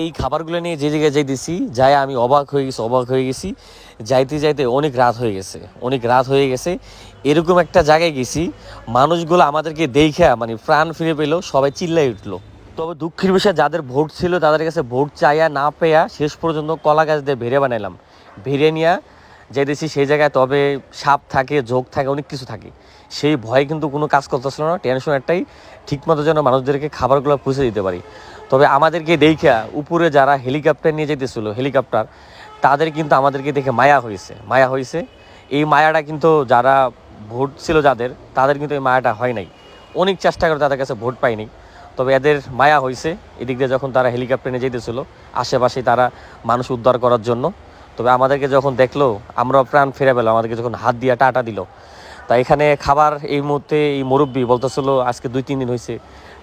এই খাবারগুলো নিয়ে যে জায়গায় যাইতেছি যাই আমি অবাক হয়ে গেছি যাইতে যাইতে অনেক রাত হয়ে গেছে এরকম একটা জায়গায় গেছি মানুষগুলো আমাদেরকে দেখা মানে প্রাণ ফিরে পেলো সবাই চিল্লাই উঠলো। তবে দুঃখের বিষয়ে যাদের ভোট ছিল তাদের কাছে ভোট চাইয়া না পেয়া শেষ পর্যন্ত কলা গাছ দিয়ে ভেড়ে বানাইলাম, ভেড়ে নিয়ে যাইতেছি সেই জায়গায়। তবে সাপ থাকে, ঝোঁক থাকে, অনেক কিছু থাকে, সেই ভয়ে কিন্তু কোনো কাজ করতেছিল না। টেনশন একটাই, ঠিকমতো যেন মানুষদেরকে খাবারগুলো পৌঁছে দিতে পারি। তবে আমাদেরকে দেখা উপরে যারা হেলিকপ্টার নিয়ে যেতেছিল হেলিকপ্টার, তাদের কিন্তু আমাদেরকে দেখে মায়া হয়েছে। এই মায়াটা কিন্তু যারা ভোট ছিল যাদের, তাদের কিন্তু এই মায়াটা হয় নাই। অনেক চেষ্টা করে তাদের কাছে ভোট পায়নি, তবে এদের মায়া হয়েছে। এদিক দিয়ে যখন তারা হেলিকপ্টার নিয়ে যেতেছিল আশেপাশে তারা মানুষ উদ্ধার করার জন্য, তবে আমাদেরকে যখন দেখলো আমরা প্রাণ ফিরে পেলাম, আমাদেরকে যখন হাত দিয়ে টাটা দিল। তা এখানে খাবার এই মুহূর্তে এই মুরব্বি বলতেছিল আজকে 2-3 দিন হয়েছে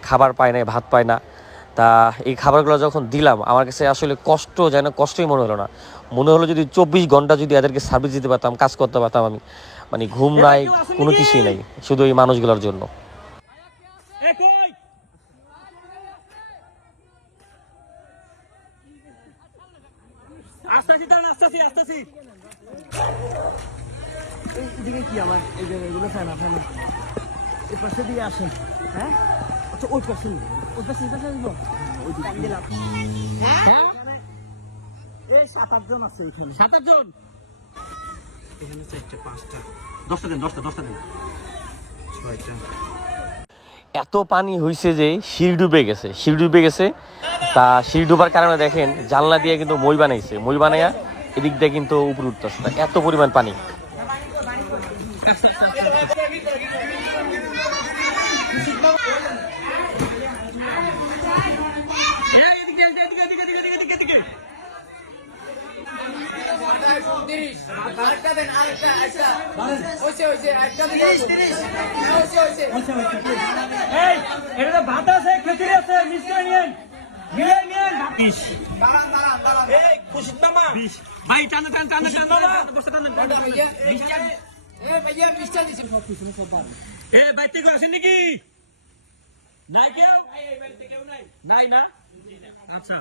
খাবার পায় না, ভাত পায় না। তা এই খাবারগুলো যখন দিলাম আমার কাছে আসলে কষ্টই মনে হলো না। মনে হলো যদি 24 ঘন্টা যদি এদেরকে সার্ভিস দিতে পারতাম, কাজ করতে পারতাম আমি, মানে ঘুম নাই, কোনো কিছুই নাই, শুধু এই মানুষগুলোর জন্য। এদিকে কি আমার এই যে এগুলো ফেনা এই পাশে দিয়ে আসেন। হ্যাঁ আচ্ছা ওই পাশে দিব এই 7-8 জন আছে এখানে। 7-8 জন এখানে 4টা 5টা 10টা দেন 6টা এত পানি হয়েছে যে শির ডুবে গেছে। তা শির ডুবার কারণে দেখেন জানলা দিয়ে কিন্তু মই বানাইয়া এদিক দিয়ে কিন্তু উপরে উঠতেছে, এত পরিমাণ পানি। ভাত আছে, খেচুড়ি আছে, মিষ্টি নিয়েন। ভাই টান বাইতে করেছেন নাকি? নাই কেউ? নাই না? আচ্ছা